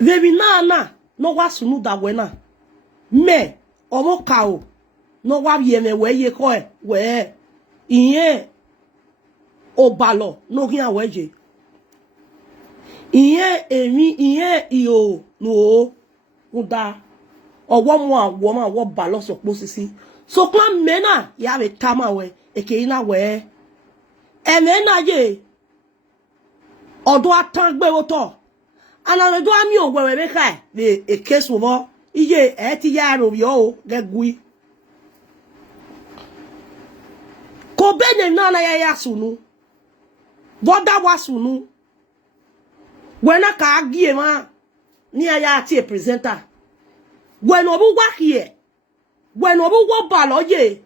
Vevi na no wa sunu da wena. Me omo kao no wa yeme we ye ko e we iye obalo no kin aweje. Iye emi iye iyo no uda owo mo awo ma wo balo so posisi. So klan mena ya be tama we eke ina we. Emena je odo atan gbe wo to. Ana do ami o wewe be kai be e case wo iye e ti ya ro yo o gegui. Ko bene na na ya sunu. Boda wa sunu. Wena ka agie ma ni ya ti presenter. When obu wa here. When obu wo ba lo ye.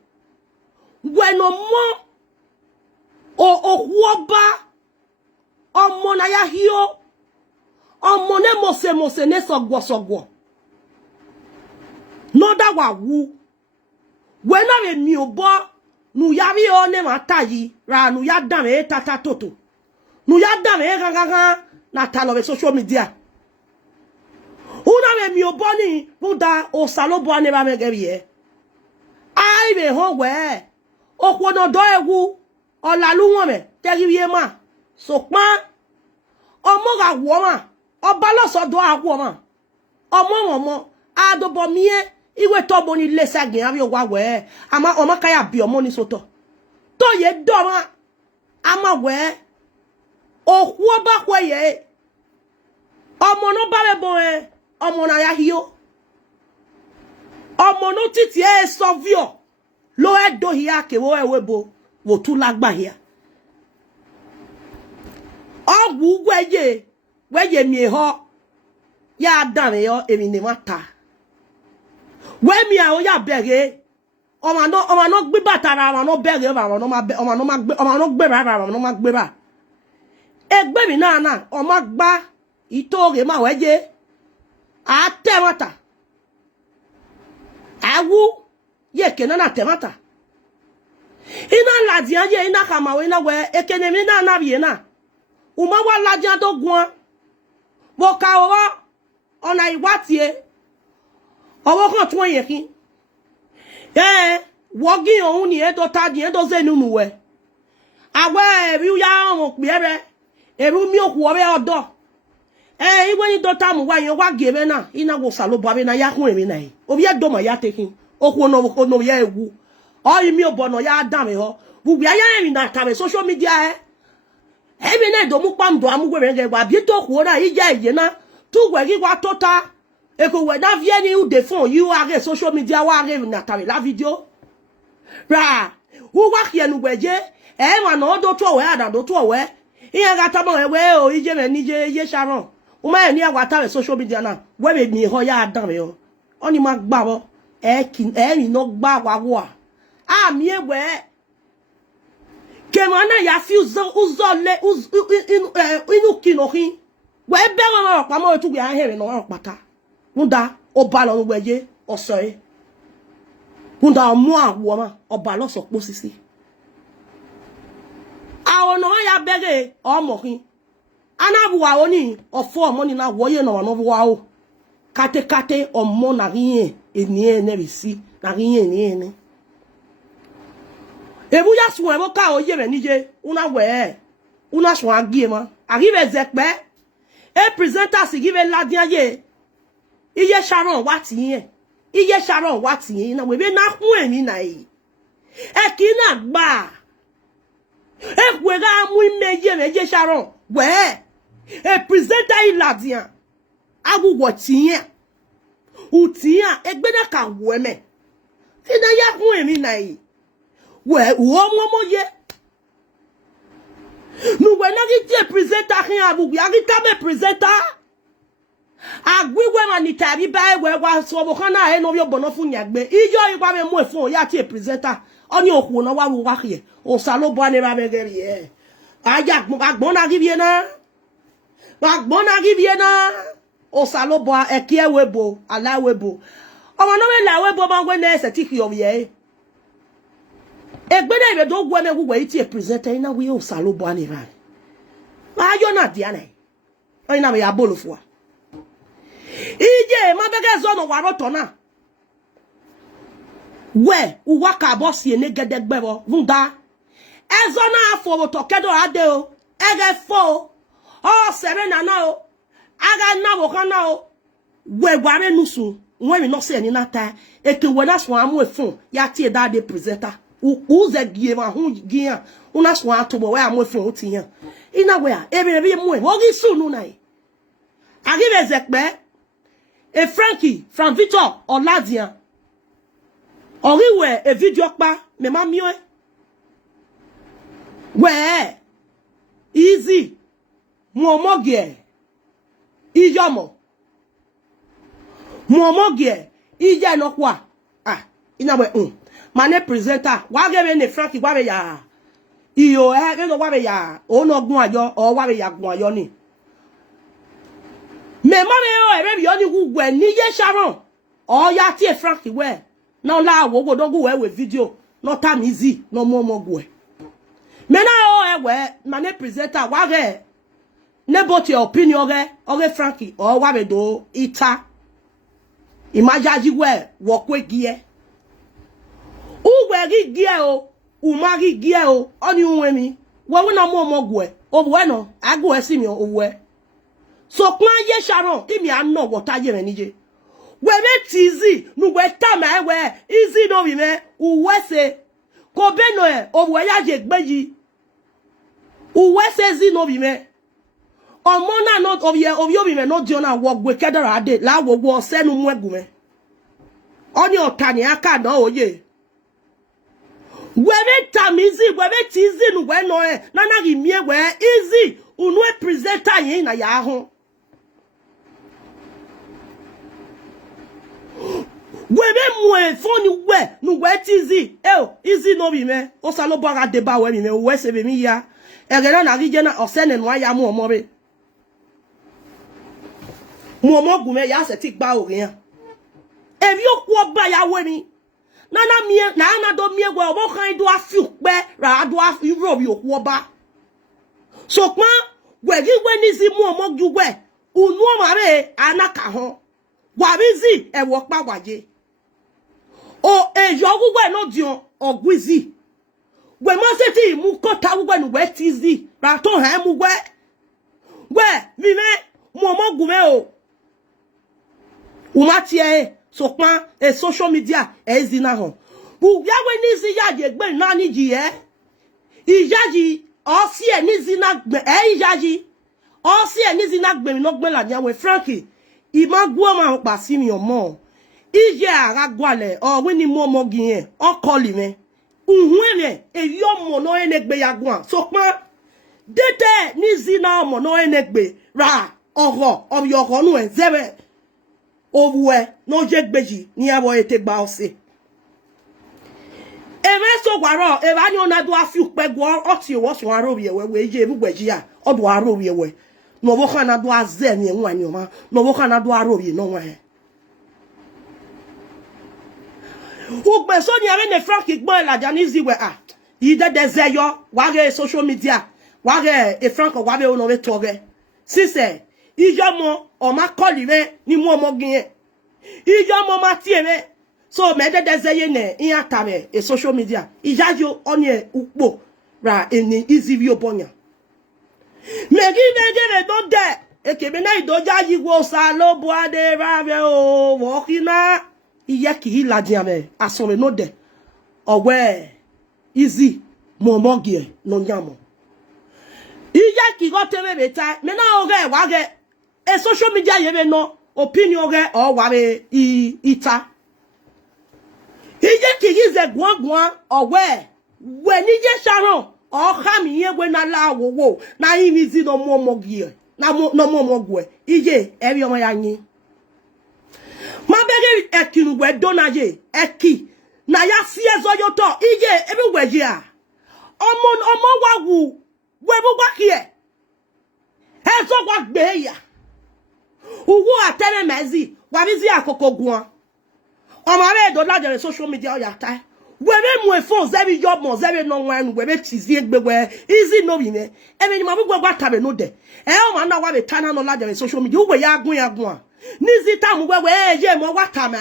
When o mo o wo ba ọmọ na ya hio ọmọ ne mose ne sogwo no da wa wu we na re mi obo nu ya ri o ne ma ta yi ra nu ya dan me tata toto nu ya dan me gangan na ta lo social media una re mi obo ni buda o salobo ane ba me gerie ai be ho we okwo no do ewu olalu won me teriwie ma so pan omo ga wo ma oba lo so do awo ma omo adobo mie iwe to bo ni lesa gen abi wa we ama omo kaya bi omo ni soto to ye do ma ama we oku oba ko ye omo no ba be bo e omo na ya hio omo no titi e sovio lo e do hia ke wo e webo wo tu lagba hia ogwu weye mi ho ya dan yo emi ni mata we mi a o ya bere o ma no gbe batara ma no bere o ma no gbe ba egbe mi na o ma gba itore ma weje a te mata awu ye ke na te mata ina la dia ye ina kama we na we ekene mi na bi na uma wa laja do gun bo ka owo ona iwatie owo kan tun yen kin wogi ohun ni e do ta di e do zenu nu we awe bi ya won pe ebe eru mi oku obe odo iwe ni do ta mu wa yen wa gebe na ina wo salobo abi na ya kun emi na yi obi e do mo ya tekin oku no ya ewu o mi obono ya dan me ho bu ya emi na ta social media ebe na do mu pam do amugwe nge gba bi to ku na ija iye na tu gwe gi wa tota e ko we da vie ni u de fon you are social media wa re na ta la video ra wo wa khie nu gweje wa no do to we ada do to we iye ga ta mo we o ije me ni je ye sharon o ma ni wa ta social media na we be mi ho ya dan me o oni ma gba bo ni no gba wa wo a mi ewe kemana ya fi uzole inu kinohin we be won pa mo tu gbe ahere no ran pata nda oba lo weje oso e nda mu awo ma oba lo so posisi awon no ya bege omohin anabu wa oni ofo omo ni na woye no wa o kate omo na yin eni ene bisi na yin eni ene ebu ya sun ebo ka oye me nije una we una sun agie ma arrive zepe e presenter si give ladian ye iye sharon wati yen na we be na kun emi na yi e ki na gba e kwe ga mu meje sharon we e presenter ladian agugo tiyen utiyan egbe na ka wo me ki na ya kun emi na yi we wo mo ye nu we na gi presenter hin abu ya gi ta be presenter agwi we ma ni tabi ba we wa so bo kan na e no yo bono fun yagbe ijo ipa me mu e fun ya ti presenter oni oku na wa wa hie o salobo ani ba be geri e aja agbon na gi bi na o salobo e ki e webo ala webo omo no me la webo ma gwe na ese ti ki o ye egbede ibe do gwe me gwe iti presenter ina we o salobo ani ba ayo na dia na ina me ya bolo fo ije ma bege zo no waro to na we uwa ka boss ye ne gedegbe bo vunda ezo na afo to kedo ade o ege fo o sere na na o aga na wo kana o we gware nusu nwe mi no se ni nata eke we na so amu efun ya tie da de presenter uze gie ma hu gia una so atobo we amu efun otiyan ina we a ebe mu e ogi sunu na e agibe zekpe e Frankie from Victor Oladian oriwe e video pa me ma mi e we easy mo mogie ijomo mo mogie ije no kwa ina we mane presenter wa gebe ne Frankie wa be ya iyo ge no wa be ya o no gun ayo o wa be ya gun ayo ni me ma me o ebe bi oni gugwe ni ye Sharon o ya ti e Frankie we na la wo godogu we video no time easy no mo mogwe me na o ewe mane presenter wa ge ne bot your opinion ge Frankie o wa be do ita imajaji we wo kwe gie uwe gi gie o umagi gie o oni unwe mi wo na mo mogwe o we no ago esi mi o we so kwa ye Sharon imi anno wota ye me nije we be tizi nu we ta ma we easy no bi me uwe se ko be no e o we ya je gbeji uwe se zi no bi me omo na no obi me no di ona wo gbe kedara ade la wo wo se nu mu egume oni otani aka na oye we be tamizi we be tizi nu we no e na na gi mie we easy unu e presenter yin na ya ho webe mwe foni we nu we tizi easy no bi me o sa lo bora de ba we mi me we se be mi ya ere na rije na osene no ya mu omo be mu omo gun me ya se ti gba orin an ebi o ku oba ya we mi nana mi na do mi egwe obo kan do afi pe ra do afi ro bi oku oba so pon we gi we ni si mu omo ju we unu o ma re anaka ho wa bizi e wo pa waje o ejo gugwe no dion ogwizi we mo se ti mu kota gugwe nu we tizi ra to han mu we mi me mo mo gume o uma tie so pan e social media e zina ho bu ya we ni si ya je gbe na ni ji ijaji o si e ni zina gbe ijaji o si e ni zina gbe mi no gbe la ni we Frankie imagwo ma pa si mi omo ije ara gwale o we ni mo mo gin o call me uhun ere eyi omo no enegbe ya gwan so pa dede ni zina omo no enegbe ra oro o yo oro nu ezebe owe no je gbeji ni abo ete gba ose eme so gwaro e ba ni ona do afi pegwo o ti wo so aro bi ewe we je bugbeji ya o do aro bi ewe no bo kana do aze ni enwa ni o ma no bo kana do aro bi no nwa he ugbe so ni ave ne Frankie gbon la janizi we yi de zeyo wa ge social media wa ge e Franco wa be o no be toge si se ijo mo o ma call me ni mo mo gin ijo mo ma tie me so me de zeye ne in atame e social media ijajo onye ukpo ra eni easy view bonya megi be don de ekebe na idoja yi wo sa lo bo ade ra be o wo kina iye ki la diame asore no de owe easy mo mogie no nyamo iye ki go tebe beta me na oge wa ge e social media ye be no opinion ge o wa be ita iye ki gize gwangwan owe we ni je Sharon o kha mi ye we na la wo na imi zi no mo mogie na no mo mogwe iye eri omo ya yin ma bege ekinu we donaje eki na ya si ezo yoto iye ebi weje a omo wa wu we bu gwa kie ezo gwa gbe ya uwu atele mezi wa bizi akoko guan omo re do lajere social media o ya ta Webe mo fon zebi job mo zebi no wan webe tizi egbewe easy no bi me ebe ni ma bu gwa tabe no de o ma na wa be tana no la de social media we ya gun a nizi ta mu wewe ye mo wa ta me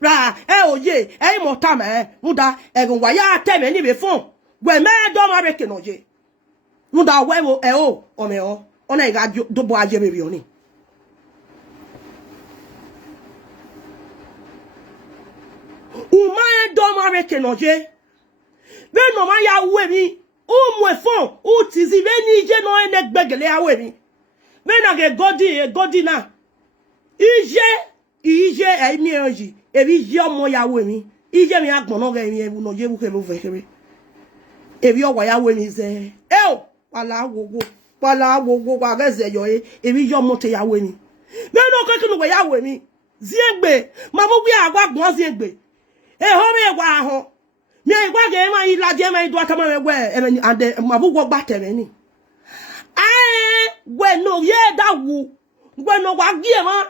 ra oye mo ta me muda egun wa ya tebe ni be fon we me do ma be ke no je muda wewo o me o ona iga do bo aje be bi oni Uma do ma reke noje. Be no ma ya we mi. U mo fon, u tizi be ni je no ene gbegele ya we mi. Be na ge godi na. Ije e mi oji. E bi je omo ya we mi. Ije mi agbon no ge mi e bu no je bu ke lo fekere. E bi owa ya we mi ze. Wala wogo wa geze yo e. E bi je omo te ya we mi. Be no ke kinu we ya we mi. Ziegbe, ma mo gbe agwa gbon ziegbe. Home wa ho mi gwa ge ma ila je ma do atama me gwe ande mabugo gba tebe ni gwe no ye da wu gwe no wa gie ma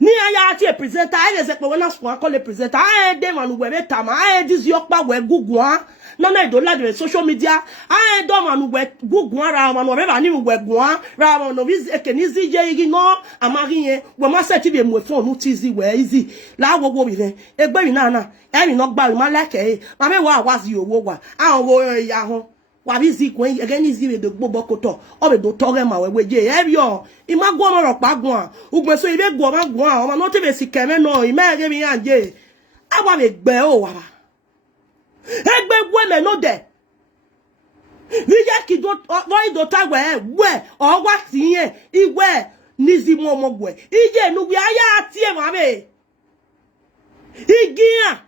ni aya ti presenter ai se pe wona so call presenter de manu gwe beta ma dizi okpa we gugun no na do la de social media do manu gwe gugun ara manu be ba ni gwe gun ra manu bi ekenizi je igi no amari yen we ma se ti be mo phone nu tizi we easy la wo bi re egbe mi na emi no gba ma like ma me wa zi owo wa awon wo ya ho wa bi zi kun egeni zi we de gbogbo koto o be do tore ma we je e o imagwo mo ro pa gun ugbe so ibe gwo ma gun o ma no te be si keme no imere mi anje awa be gbe o wa egbe gwe me no de ki do do ta we o wa ti yen iwe nizi mo mo gwe ije nu wi aya ti e ma be igia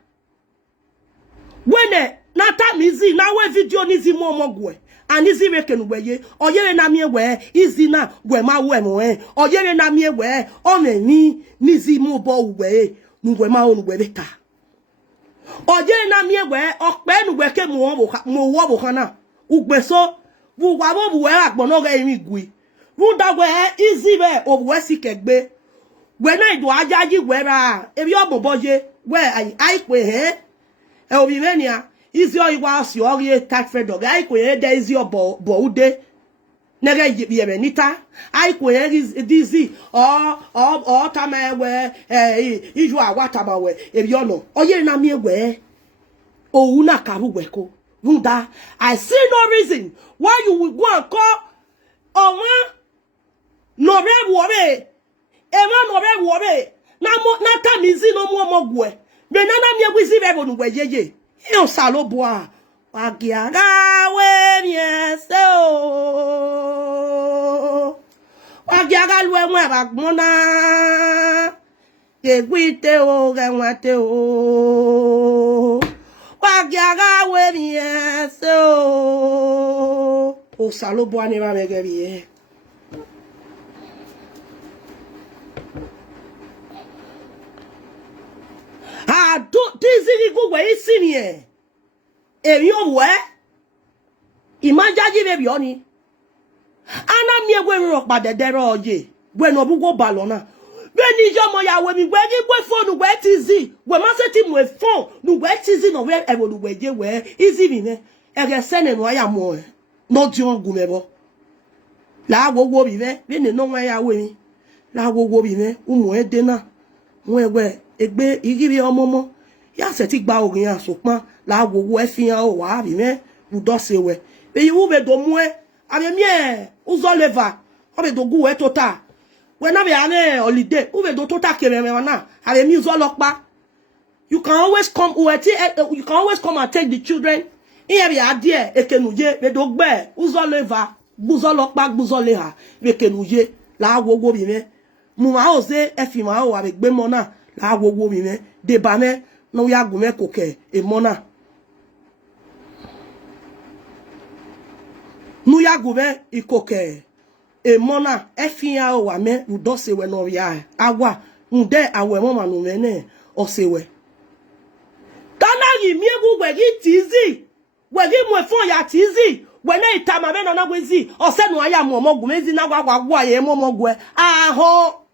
wene na ta mizi na we video nizi mo mo gwe anizi reke nu weye oyere na mi we izi na gwe ma we mo oyere na mi we o me ni nizi mo bo we nu gwe ma o nu gwe beta oyere na mi we ope nu gwe ke mo wo bo kana ugbeso bu wa bo bu we agbon no ge mi gwe bu da we izi be o we si kegbe we na ido ajaji we ra ebi o bo je we ai pe e obi menia izi o iwa si o ri tax fed dog ai pe de izi o bo ude nege bi ebe nita ai pe dizi o ta ma we iju awata ba we ebi ono oye na mi we owu na karu we ko Runda, I see no reason why you will go and call no re worry. Emma no re worry. Na tamizi no mo gwe. Be na mi egwisi be bonu gwe yeje. Yo salo boa. Wagiaga we miese o. Wagiaga lwe mwe bagmona. Egwite o genwate o. Wagiaga we miese o salo boa ni ma megerie. Tizini gugwe isinie. Emi owe. Imajaji bebi oni. Ana mi egwe ro pa dedere oje. Gwe no bugo balona. Be ni jo mo ya we mi gwe gi gwe phone gwe tizi. Gwe ma se ti mo e phone nu gwe tizi no we e lu gwe je we izi mi ne. Ege sene no ya mo. No ti on gumebo. La wo bi me. Be ni no wa ya we mi. La wo bi me. Umu e de na. Mo egwe egbe igiri omomo ya se ti gba orin asopon la wowo e fihan o wa bi me budo sewe be yu be do mu e abi mi e uzo leva o be do gu e total we na be ane holiday u be do total kere me na abi mi uzo lopa you can always come and take the children in be adie ekenuje be do gbe uzo leva buzo lopa buzo leha be kenuje la wowo bi me mu ma o se e fi ma o abi gbe mo na la wowo mi me de ba me no ya gun me koke e mona nu ya gun me ikoke e mona e fi ya o wa me u do se we no ya agwa nde awe mo manu me ne o se we tana yi mi egu we gi tizi we gi mo fun ya tizi we na itama me na gwezi o se nu aya mo gun mezi na gwa ye mo gwe aho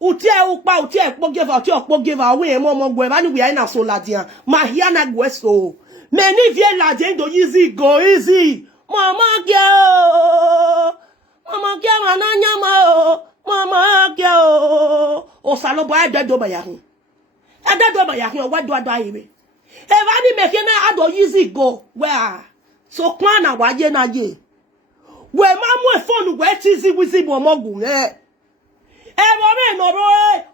utie ukpa utie pogeva utie pogeva we mo gwe ba ni we na so ladian ma hia na gwe so me ni vie ladian do easy go easy mama girl mananya ma o mama girl o salobo adedo ba ya hu adedo ba ya hu o wado ayiwe e ba ni me ke na ado easy go where so kwa na waje na je we ma mu phone gwe tizi wizi bo mogun no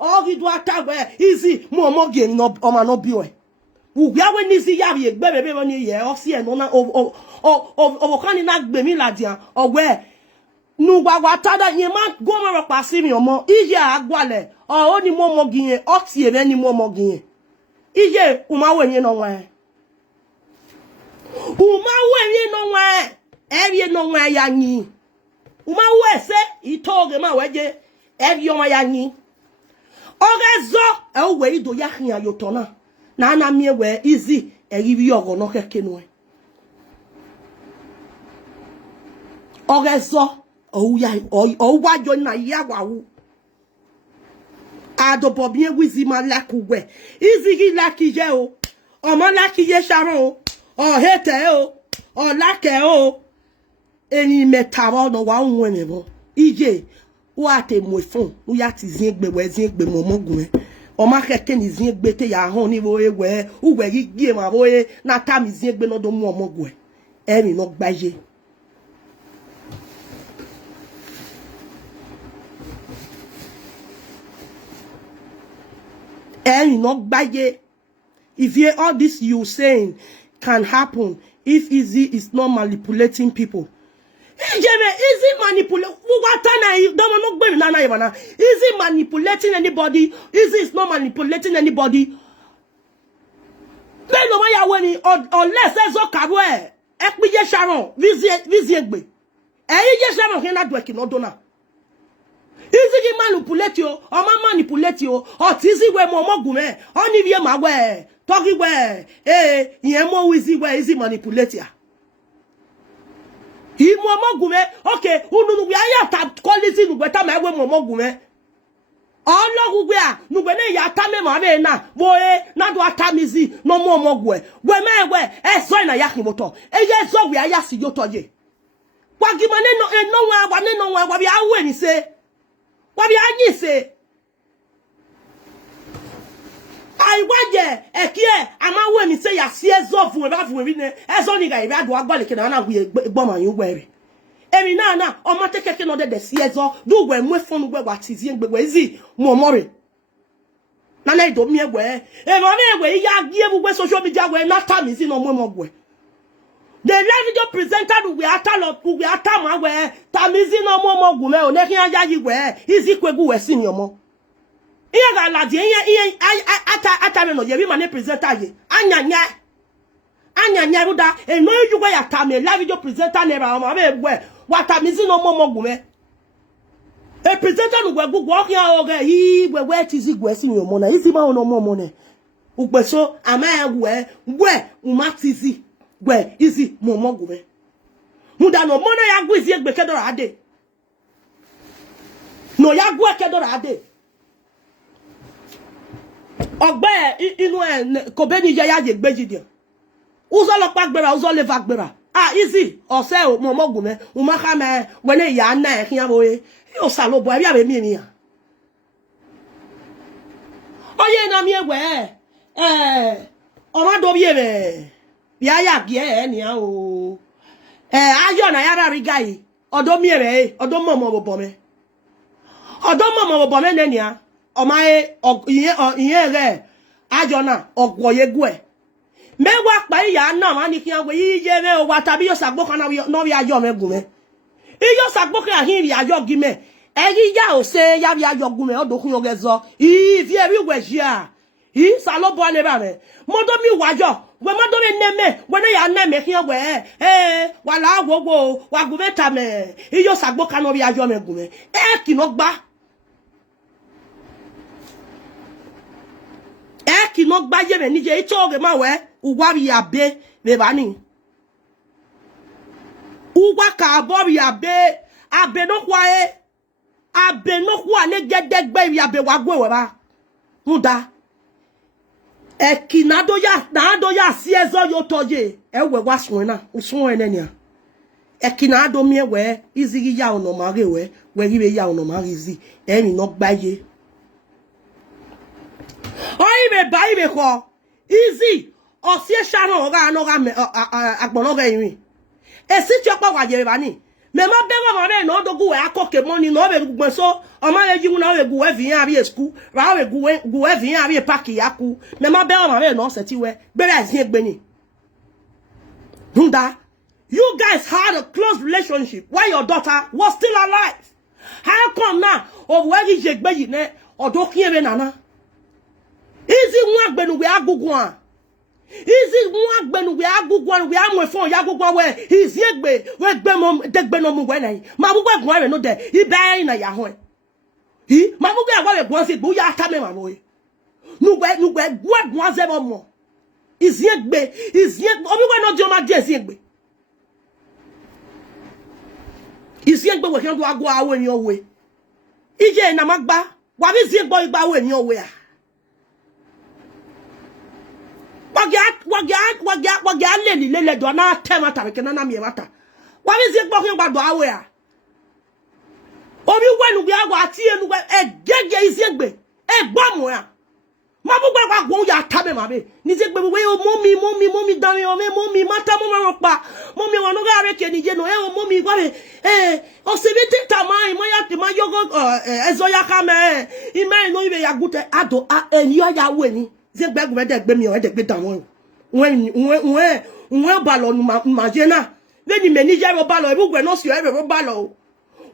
o gidu atagwe easy mo mo game no o ma no bi o ugbe awe ni si ya bi egbe bebe woni ye o si e no na o kan ni na gbe mi ladian ogwe nu gbagba tada yin ma go mo pa si mi omo iye agwale o ni mo mo gin o ti ere ni mo mo gin iye o ma we yin no wa eri no wa ya yin o ma we se itoge ma weje eri o ma ya yin ogezo e o we ido ya hin ayoto na na mi we easy eri bi ogo no keke no ogezo o ya o wajo na ya wawu adobo bi ewizi ma lakugwe easy gi lakije o mo lakije sharon o hete o lake o eni metawo no wa unwe me bo ije wa te mo fun u ya ti zin egbe mo mogun o ma keke ni zin egbe te ya hon ni wo ewe uwe gi gie ma bo na ta mi zin egbe no do mo mogun eni no gbaye eni no gbaye if you all this you saying can happen if Easy is not manipulating people. Easy manipulate. Easy manipulating anybody. Easy is not manipulating anybody. Unless there's a carwe. Ekbije Sharon. Vizie egbe. Eje Sharon hena dweki no dona. Easy manipulate you. Or manipulate you. Or tizi we mo gume. Oni vie mawe. Talking where, mo easy where easy manipulator. He mo gume, okay, unu we aya tap quality nu beta me we mo gume. Olo gwe nu gbe na ya ta me ma be na, boy na do atamizi no mo gwe. We me we e so na ya kimoto. E ye so we aya si yoto je. Wa gimane no wa bi awe ni se. Wa bi anyi se. I waje ekie amawe mi say ya si ezo fun e ba fun mi ne ezo ni ga ire adu agbale ke na hu egbomo yin gwere emi na o ma tekeke no de si ezo du gwe mu fun gwe wa tizi egbe ezi mo more na na do mi egwe e mo mi egwe ya gi ebugbe social media gwe na ta mi si no mo gwe the video presenter we atama gwe ta mi si no mo gwe o ne kin ya yi gwe izi kwegu we si ni omo iya ga ladi iya ata me no ye bi mane presenter ye anya ruda e no yugwa ya ta me live video presenter ne ba ma be gwe wata mi si no mo gume e presenter no gwe gugu o kan o ga yi gwe ti si gwe si ni omo na isi ma no mo ne ugbeso ama ya gwe uma ti si gwe isi mo gume muda no mo na ya gwe isi egbe kedora ade no ya gwe kedora ade ogbe inu ko be ni ya ye gbejide uzo lo pagbera uzo le vagbera easy ose o mo mogun o ma ka me we ne ya na e kian boye o salo bo abi abe mi ni ya oye na mi egwe o ma do bi ebe bi aya gi ni a o ayo na ya ra ri gai odo mi ebe odo mo bo me ne ni a o ma iye re ajona ogwoye gwe mewa pa iya na ma ni kian we iye me o wa tabi yo sagbo kan no bi ayo me gun me iyo sagbo kan hin ri ayo gi me eri ya o se ya bi ayo gun me o dokun yo gezo fi eri we jia salo bo ne ba me mo do mi wajo we mo do me neme we na ya na me kian we wala gbogbo wa gun me ta me iyo sagbo kan no bi ayo me gun me ki no gba ki no gba ye me ni je itoge ma we uwa bi abe be bani uwa ka abo bi abe no kwa abe no kwa ne gedegbe wi abe wa gwe ba muda ekinado ya nado ya si ezo yo toje ewe wa sunna usun enenia ekinado mi ewe izigi ya ono mare we ribe ya ono mare izi eni no gbaye oibe ba ibe ko izi osie shano ga no ga agbono ga yin esi ti opa wa je ba ni me ma be wa re no dogu we akoke money no be gbo so o ma le jiwu na we gu we vian abi school ra we gu we vian abi park yaku me ma be wa re no se ti we be ra zin egbe ni Hunda, you guys had a close relationship while your daughter was still alive. How come now of where is je gbe yi ne odo kin ebe nana izi nwa gbenu we agugwan izi nwa gbenu we agugwan we amwe fon ya agugwan we izi egbe we gbe mo degbe no mu we na ma bu gbe gun re no de ibe na ya ho hi ma bu gbe agwa we gun se bu ya ta me ma mo nu gbe gun ze mo izi egbe obi we no di o ma di izi egbe izi egbe we kan do agwo awo eniyan we ije na magba wa bi izi egbe igba awo eniyan we a wagya lele do na tema ta ke na mi mata wa bi zi gbo kin gbado awe a obi wenu bi agwa ati enu egege isi egbe egbomu a ma bu gba gun ya ta be ma be ni se gbe we o momi dan mi o me momi mata mo ma pa momi wonu ga re ke ni je no o momi gwa be o se bi tita mai mo ya ti ma yogo ezo ya ka me ime no ibe ya gute ado eni ya we ni ze gbe gun de gbe mi o de gbe dan won wen ba lo ma je na le ni me ni je ro ba lo e bu gbe no si e ro ba lo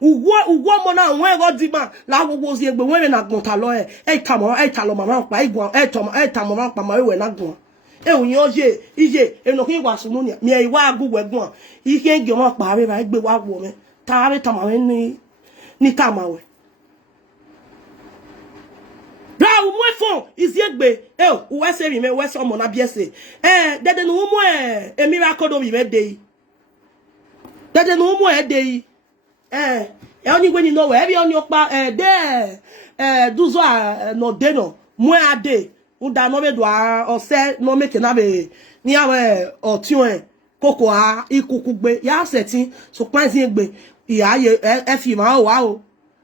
uwo mo na wen ro di ma la gbogbo si egbe wen na gun ta lo e ta lo mama pa igun e ta mo ma pa ma we na gun e o yan je ije eno kin wa sunu ni mi e wa agugwe gun ike ge mo pa re ba gbe wa wo me ta re ta ma ni ka ma we bra wo mo fon isi egbe wo se mi me we so mo na biese dede no mo miracle do mi me dey dede no mo dey oni gwe ni no we bi oni opa duzo no de no mo ade unda no be do o se no make na be ni awe otun koko a ikuku gbe ya setin so pan si egbe iya ye e fi ma o wa o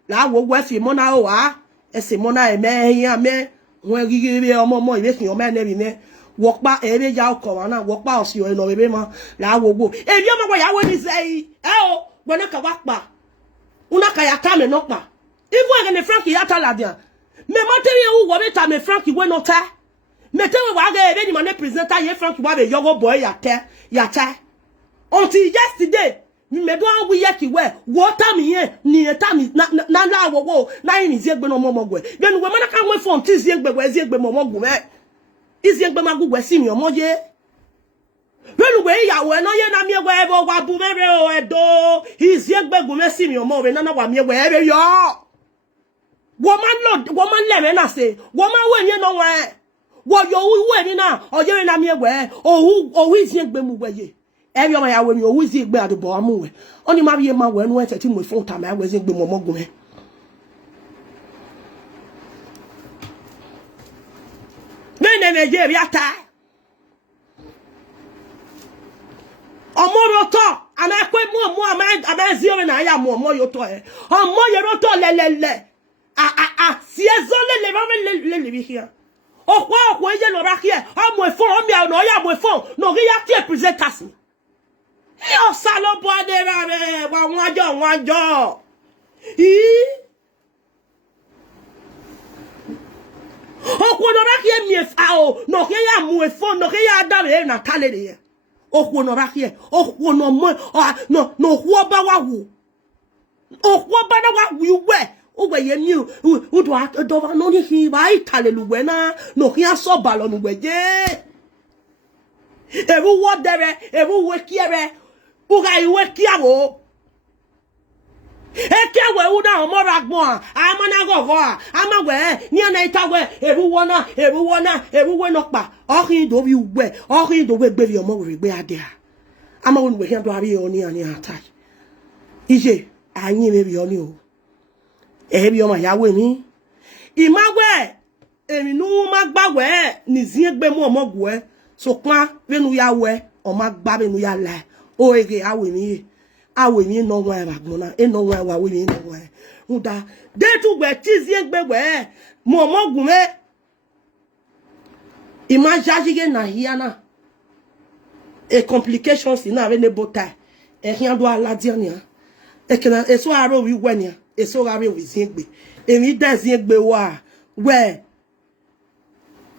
la wo we fi mo na o wa ese mo na eme yan me won gigire omo iwe kin o me ne bi me wo pa ere ja oko wa na wo pa osi o lo bebe mo la wo go e bi omo gbo yawo ni sei o gbona ka wa pa una ka ya ta me no pa even again Frank ya ta la dia me materi wu wo be ta me Frank we no ta me te we wa ga ebe ni ma ne presenter ye Frank wa be yogo boy ya ta until yesterday mi me do an wi yeki we wo ta mi yen ni ta mi na wo na yin zi egbe no mo gwe be nu we ma na ka we phone ti zi egbe we zi egbe mo gwe me izi egbe ma gwe si mi omo ye be nu we yawo e no ye na mi egbe e bo wa bu mere o edo izi egbe gwe me si mi omo we na wa mi egbe e be yo wo man le me na se wo ma we yen no we wo yo we ni na o ye na mi egbe o izi egbe mu gwe ye every ọmọ ya we mi o zi gbe adubo amu we oni ma biye ma we nu ete ti mo fun ta ma we zi gbe mo gun me ne Nigeria ta omo ro to ana pe mo ama zi o na ya mo yo to omo ye ro to lelele si ezole le bi here okwa ye lo ra here omo e fon o mi no ya mo e fon no ri ya ti presenters o salo bo de ra re wa won ajo okwono ra ki mi fa o no ke ya mu e fon no ke ya da re na tale de okwono ra ki okwono mo no kwo ba wa wu okwo ba da wa wu we o we ye mi o do va no ni ki ba itale lu we na no ki aso ba lo nu we je ebu wo dere ebu we kiere uga iwe kiawo ekewe una omora gbon amana gogo amawe ni ana itawe ebu we no pa okin do bi ugbe okin do we gbe bi omo we gbe ade ama wonu we hian do ari oni ani atai ije anyi me bi oni o ebi oma yawe mi imagwe emi nu magbawe ni ziegbe mu omogwe so kwa benu yawe o magba benu ya la o ege awe mi no wa bagbona e no wa we mi no wa uda de tu gbe ti ziegbe we mu omogwe me imajaji na hiana e complications na ave ne bota e rien do ala diania e kana e so aro wi wania e so aro wi ziegbe emi da ziegbe wa we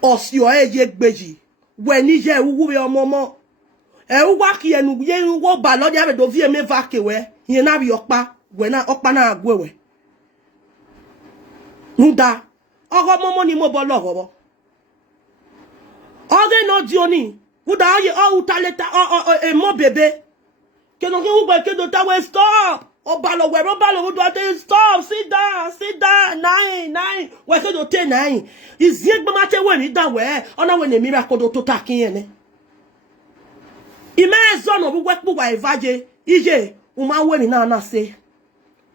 osio eje gbeji we ni je wuwu be omomo e wa ki enu ye wo ba lo dia be do vie me va ke we yen na bi opa we na opa na agwe we nda ogo momo ni mo bo lo go oge no dioni uda ye o utaleta o mo bebe ke no ke ugbe ke do ta we stop o ba lo do te stop sit down nine we ke do te nine iziegbe ma te we ni da we ona we na miracle do to ta kin ene ime zo no bu we pu wa evaje ije o ma we mi na se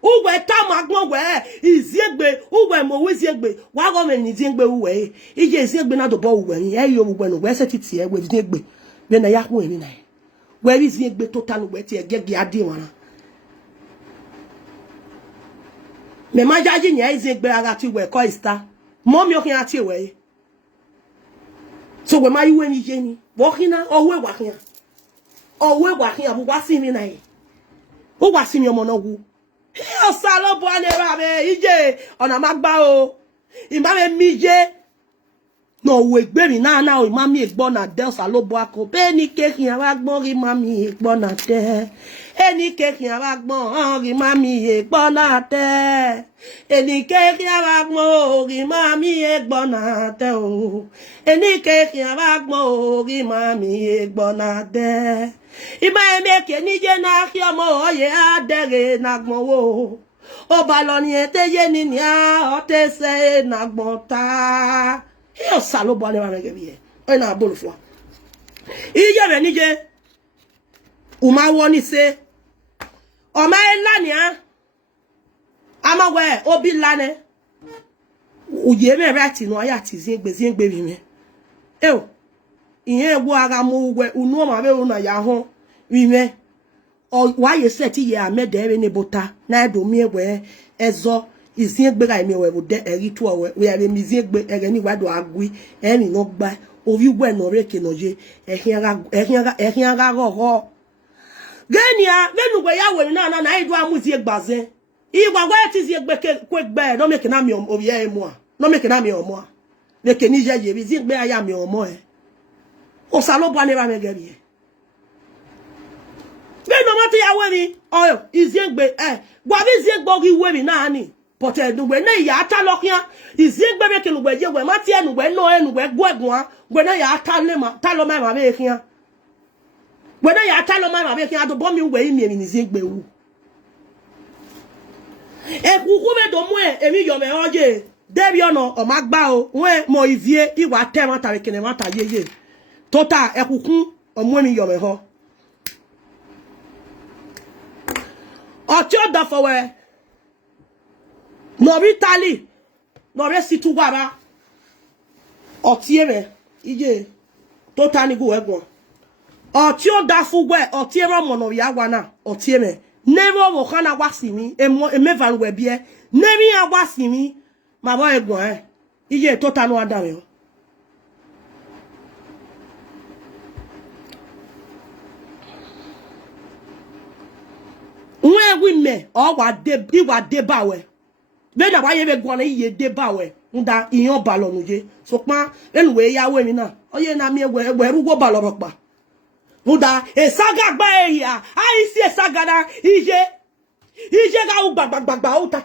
ugwe ta magbon we iziegbe ugwe mo we ziegbe wa go me ni ziegbe we ije iziegbe na do bo we yin e yo ugwe no we se titi e we ziegbe be na ya ku emi na we ri ziegbe total we ti e gege ade won me ma jaji nya iziegbe ara ti we ko ista mo mi o kin ati we so we ma iwe ni je ni bo kina owe wa kin abu wa si mi na e o wa si mi omo na wu o salo bo ane ba be ije ona magba o ima me mije no we gbe mi na o ima mi egbo na de salo bo ako be ni kekin ara gbon ri ma mi egbo na te eni kekin ara gbon ri ma mi egbo na te eni kekin ara gbon ri ma mi egbo na te o eni kekin ara gbon ri ma mi egbo na te ima emeke nije na ki omo oye adere na gbon wo o ba lo ni eteye ni ni a o te se na gbon ta e o salo bo le ma mege bi e o na bolu fo ije be nije o ma wo ni se o ma ela ni a ama we obi lane uye me right no aya ti ziegbe bi me e o iye egwu agha mo ugwe unu o ma be unu ya ho wime o wa ye set ye amede ne bota na do mi egwe ezo iziegbe ga mi we de eri tu o we ya mi ziegbe ere ni wa do agui eni no gba ovi ugwe no reke no je ehin aga go genia menu gwe ya we na idu amuzi egbaze igwa gwa ti ziegbe kwe gbe no meke na mi ovi e mo no meke na mi omo meke ni je ye bi ziegbe aya mi omo e o salo bo ane ba mege bi be no mate ya we mi oyo iziegbe gwa bi ziegbe ogi we mi na ani but enugbe na ya ata lokian iziegbe be kenugbe je we mate enugbe no enugbe gwegun gwe na ya ata le ma ta lo ma be kian gwe na ya ata lo ma be kian do bo mi we mi ni iziegbe wu kuku be do mu emi yo me oje debi ono o magba o we mo ivie iwa te ma ta kene ma ta yeye tota ekukun omo mi yo me ho o ti o da fo we no vitali no re situ gwara o ti ere ije tota ni go egbon o ti o da fu gwe o ti ere mo no ya gwa na o ti ere never wo kana wasi mi eme van we bie nemi ya wasi mi ma bo egbon ije tota no ada me me o wa de ba we be na wa ye be gbon na iye de ba we nda iyan ba lo nuje so pa enu we ya we mi na oye na mi egbe rugo ba lo pa nda esaga gba eya ai si esaga na ije ga u gbagba u ta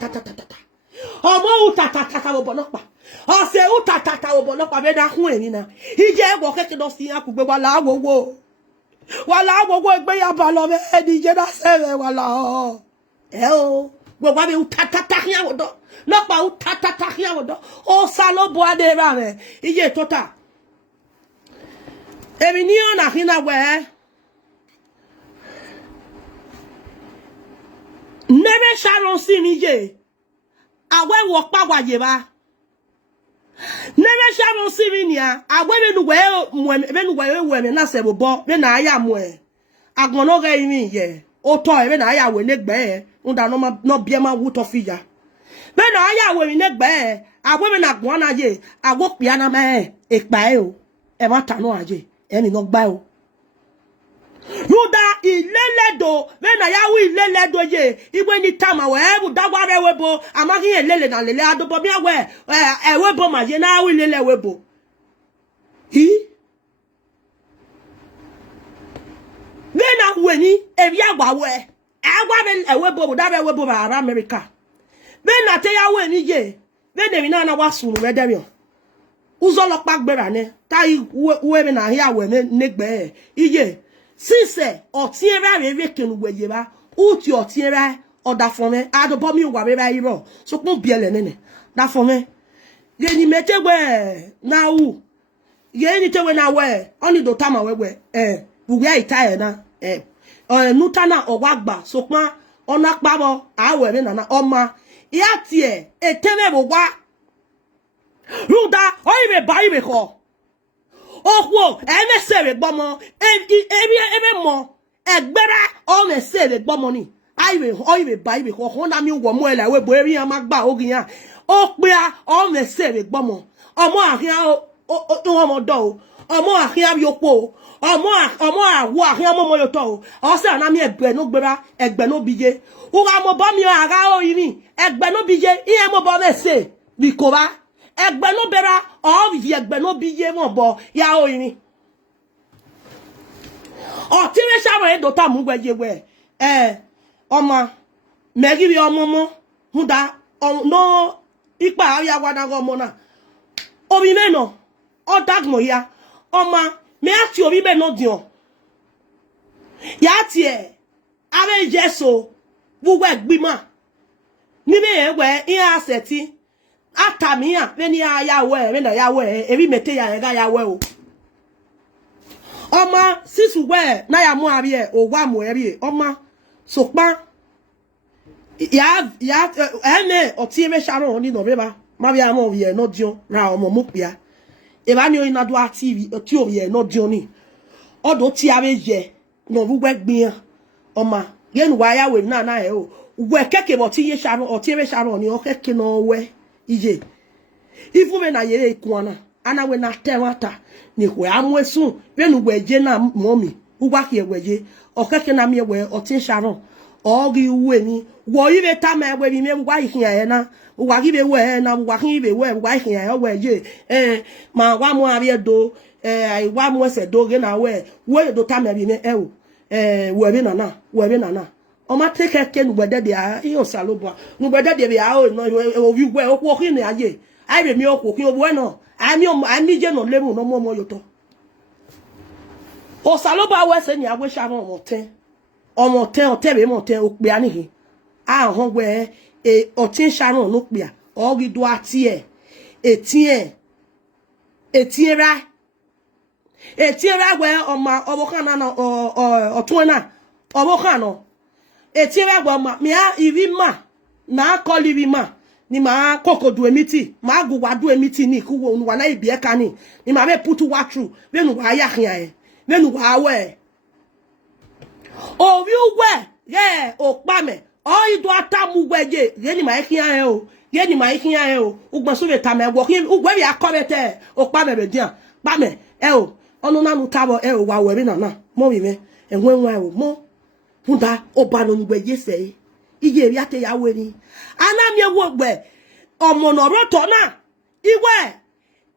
omo u ta wo bo pa o se u ta wo bo pa be da hun eni na ije egbo keke do si an kugbe wala wowo egbe ya ba lo be ije da sere wala o gbogbo abe utatata yan wodo lopa utatata yan wodo o salo bo ade ba me iye tota emi ni ona hina we nebe sharon si mi je awe wo pa wa ye ba nere sharon sirinia awe be nu we me na se bo be na aya mo e agbon no ga yin ye o to e be na aya we negbe e unda no bia ma wu to fija be na aya we negbe e awe me na gbon na ye awo pia na me e pa e o e ma ta no aje eni no gba o Ruda ileledo vena ya wi ileledo ye igwe ni tama we bu dagwa re webo amagi elele na lele adobo mi awe webo ma ye na wi lele webo hi vena weni ebi agwa we agwa be webo bu da be webo ba ara America vena te ya weni ye vena mi na wa sunu we demio uzo lo pa gbera ne ta we be na ya we negbe iye since otiera rere kenu weye ba uti otiera oda fome adobo mi wa beba iro so kun biele nene da fome ye ni metegwe na u ye ni tewe na we oni do tama wewe buwe itaye na nutana owagba so pan ona pabo awe me na oma ya tie eteme bo wa ruda oyibe ba ibe ko Okwo eme sere gbomo ebe mo egbera o me sere gbomo ni aiwe oyibe ba ibe ko na mi wo mo ele we bo eri an magba ogin yan o pe a o me sere gbomo omo ahian o mo do omo ahian yopo omo awo ahian mo yo to o se na mi egbe no gbera egbe no bije o ga mo ba mi ara o yin egbe no bije iye mo ba me se bi ko ba egbe no bera o vi egbe no biye mo bo ya o yin o ti re shawo e do ta mu gbeje we omo megi bi omo mo huda no ipa ya wa na go mo na obi me no o dagmo ya omo me ati obi be no dion ya ti are jeso bu we gbima ni be we in aseti atamia veni ya we me na ya we ebi mete ya ga ya we o oma sisu we na ya mu abi e o wa mu eri oma so pa ya ene oti ebe sharon ni no beba ma bia mo ye no dio ra omo mo pia e ba ni o ina do ati ti o ye no dio ni odo ti abe ye no bu gbe gbin oma ye nu wa ya we na e o we keke bo ti ye sharon oti ebe sharon ni o keke no we ije ifu me na yere ikuana ana we na tewata ni we amwesu benu weje na momi ugwa ki eweje okeke na mi we otin sharon ogi uwe ni wo ibe ta me we bi me ugwa ikin ya na ugwa gi be we na ugwa kin be we ugwa ikin ya weje ma wa mu abi do ai wa mu se do ge na we do ta me bi me we bi na o ma take ke nu gbede de a iyo salobo nu gbede de be a o no o wi gwe o ko kin ni aye ai be mi o ko kin o bo no ami je no leru no mo yoto o salobo we se ni agwe sha mo ten o te be mo ten o pe anihin a hon gwe o tin sha ron no pe a o gi do ati etiera we o ma obo kan na o tun na obo kan no etiera gwa ma mi a iri ma na call iri ma ni ma kokodu emiti ma guwadu emiti ni kuwo nu wa na ibi eka ni ma be put wa through be nu wa ya khian e be nu wa we o wi we ye o pa me o idu atamu gweje ye ni ma khian e o ugbo so be ta me wo ki ugbo bi akobete o pa me be dian pa me o onu na nu tabo o wa we bi na mo wi me enwenwa o mo Hunda obano ngwe yese iye ri ate ya we ni ana mi ewo gbe omo no ro to na iwe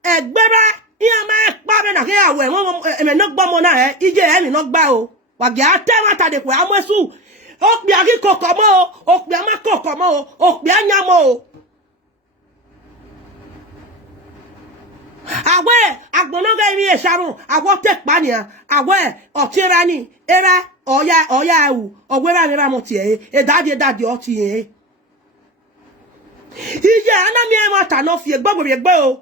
egbera iya ma pa be na ke ya we won me no gbo mo na ije e mi no gba o wa ge ate wa ta de ko amosu o pe ari koko mo o pe ma koko mo o pe anya mo awe agbonoga imi e sharun awo te pa ni awe otira ni era oya ewu ogwera rera mo ti dadi o ti ije ana mi e ma ta no fi gbogbo egbe o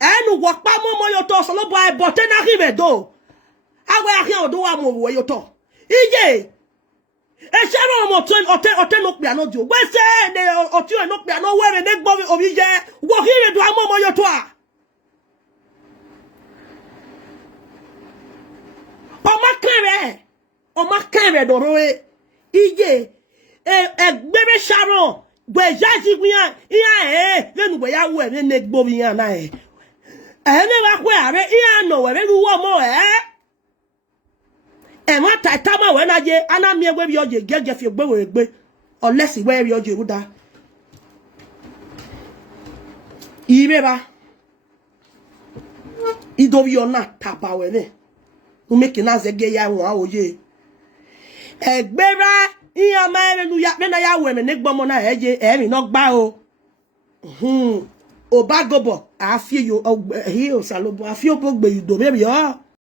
enu wo pa mo yo to so lo bo e bo te na ri be do awe akin odo wa mo wo yo to ije e share mo ote no pia no jo we say de oti no pia no we ne gbo obi je wo hire do amomo yo to a o ma kere do roe ije egbere sharon gbe jaji gbian iya lenu gbe ya wo e ne gbo bi yan na ne ba kwe are iya no we ru wo mo e ma ta ma we na je ana mi egbe bi oje geje fi egbe we gbe unless we bi oje ruda ibe ba idobi ona tapa we ne o make na zege ya won awoye egbera iya ma ere nu ya pe na ya we me ne gbomo na eje emi no gba o obagobo afie yo hi o salobo afie obogbe ido me bi o